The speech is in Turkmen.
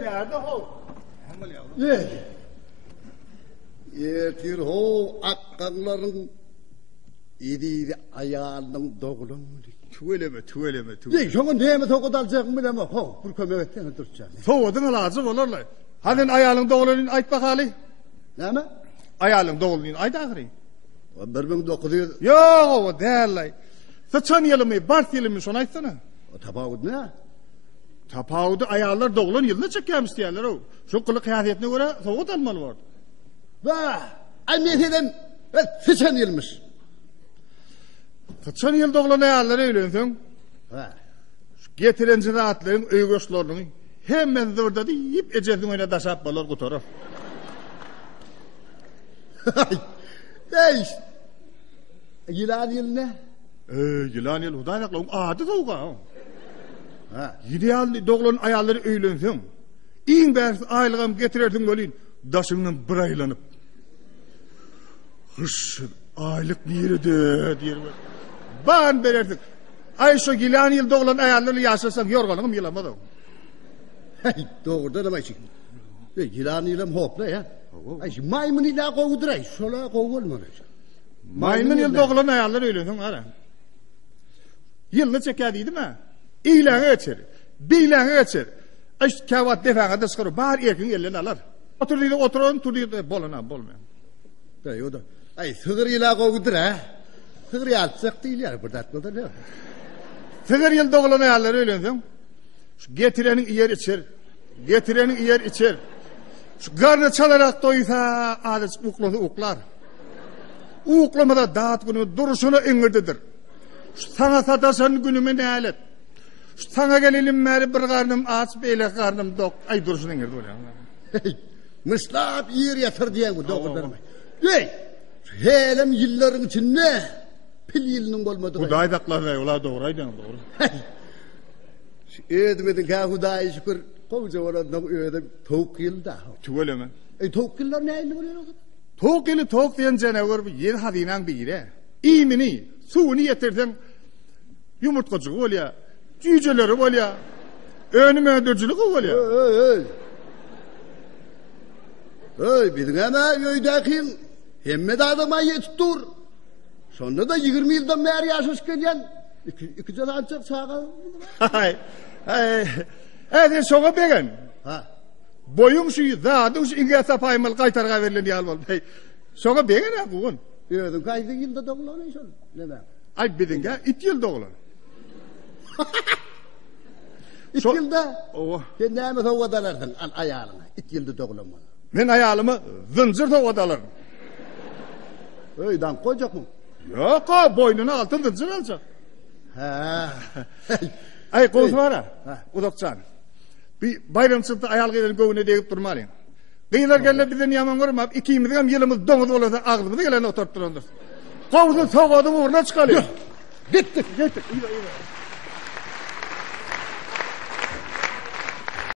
Nerede o? Yetir ho akkanların iri ayağının doğulun. Tüveleme. Ye, şoňa näme togadaljakmy deme, ho, bir kömeketden durçan. Soğudun lazım olurlar. Hadin ayalın doğulun ayt bakali. Näme? Ayalın doğulun ayt ahri. O 1900 Yok o derlay. Saçan yılımı, bart yılımı şonu aytsana. o tapawut ne? Tapawudu ayallar doğulun yılına çekýärmiş diýerler o. Şu kılık kıyafetine göre soğut almalı var. Va, anneden sıçan yılmış. Saçan yıl doğulun ayalları öýlenseň, Ha. getiren ziraatlaryň öýgöçlerini hemen zorda diýip ejediň öýne daşap bolar gutorar. Değiş. Yılan yıl ne? Yılan yıl hudaýaklaryň ady soğuga. Ha. Ideal doğulun ayalları öýlenseň, iň bärs aýlygam getirerdiň bolýan, daşyňdan bir aýlanyp. Hış, aylyk biride diýer. Ban bererdik. Ay şu yılan yıl doğulan ayalları ýaşasaň ýorganyňym ýylamady. Hey, doğruda da başyk. Yılan yılım hopla ya. Ay, maymun ila gowduray, şola gowulmaly. Maymun yıl doğulan ayalları öýlenseň ara. Yılny çekýärdiňmi? İýleňe geçer. Biýleňe geçer. Aş kawat defaga dysgyry bar erkin elini alar. Oturdy oturan turdy bolana bolmaýan. Hey, o da. Ay, sığır ila gowdura. Sığır ýalçak diýilýär bu datda ne? Sığır yıl doğulan ayalları öýlenseň, şu getireniň ýer içer. Şu garny çalarak doýsa, adys uklady uklar. Uklamada daat günü duruşuna iňirdidir. Şu saňa sataşan günüme nälet. Şu saňa gelelim märi bir garnym aç, beýle garnym dok. Ay duruşuna iňirdi bolýar. Hey, myslap ýer ýatyr diýen bu dogudurma. Hey, helem ýyllaryň içinde pil ýylynyň bolmady. Hudaý daklar ola dogry aýdan dogry. Edmedin ka Hudaý şükür. Koca orada öýde tok ýylda. Tüveleme. Tok ýyllar näme bolýar? Tok ýyly tok diýen jenawar bir ýer hadynyň biri. Iýmini, suwuny ýetirden ýumurtgaçygy bolýar, cüjeleri bolýar, önüme ödürçüligi bolýar. Hey, bidiňeme öýdäkin hemme de adama ýetip dur. Şonda da 20 ýyldan bäri ýaşaş gelýän. İki janaçak sağa. Hey, şoňa begen. Ha. Boyun şu zady şu inge sapaýmal gaýtarga berilen ýalbol. Hey, şoňa begen agun. Ýödüm gaýdy ýylda doglan şol. Neme? Ay bidiňe 2 ýyl doglan. 2 ýylda. Owa. Sen näme sowadalardyň aýalyňa? 2 ýylda doglan. Men aýalymy zynjir sowadalarym. Öýdan gojakmy? Ýok, boynuny altyn zynjir aljak. Ha. Ay gowsara. Udakçan. Bir bayramçylykda aýal gelen gowuna degip durmalyň. Gyýlar gelip bizden ýaman görmap, ikimiz hem ýylymyz doňuz bolsa agzymyzy gelen oturtdyrandyr. Gowuny sowady urna çykaly. Gittik.